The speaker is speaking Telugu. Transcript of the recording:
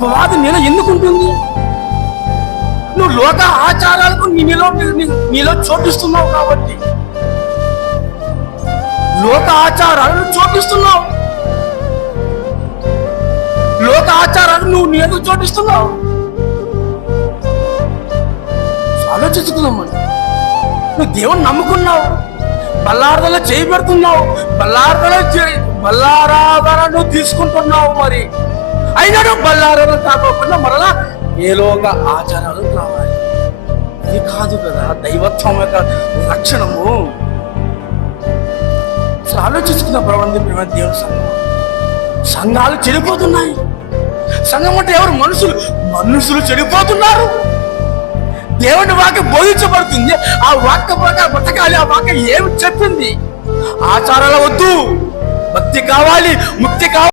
అపవాదం నీలో ఎందుకు ఉంటుంది? నువ్వు లోక ఆచారాలకు నీలో చోటిస్తున్నావు కాబట్టి, లోక ఆచారాలను చోటిస్తున్నావు. లోక ఆచారాలు నువ్వు నీకు చోటిస్తున్నావు. ఆలోచించుకుందామని. నువ్వు దేవుని నమ్ముకున్నావు, బల్లారాధన చేయి పెడుతున్నావు, బల్లారాధన నువ్వు తీసుకుంటున్నావు. మరి అయినా నువ్వు బల్లారాధన కాకుండా మరలా ఏ లోక ఆచారాలు రావాలి. ఇది కాదు కదా దైవత్వం యొక్క లక్షణము. అసలు ఆలోచించుకుందాం. ప్రబంధం దేవుని సంఘాలు చెడిపోతున్నాయి. సంఘం అంటే ఎవరు? మనుషులు చెడిపోతున్నారు. దేవుని వాక్యం బోధించబడుతుంది, ఆ వాక్య ప్రకారం బతకాలి. ఆ వాక్యం ఏమి చెప్పింది? ఆచారాలు వద్దు, భక్తి కావాలి, ముక్తి కావాలి.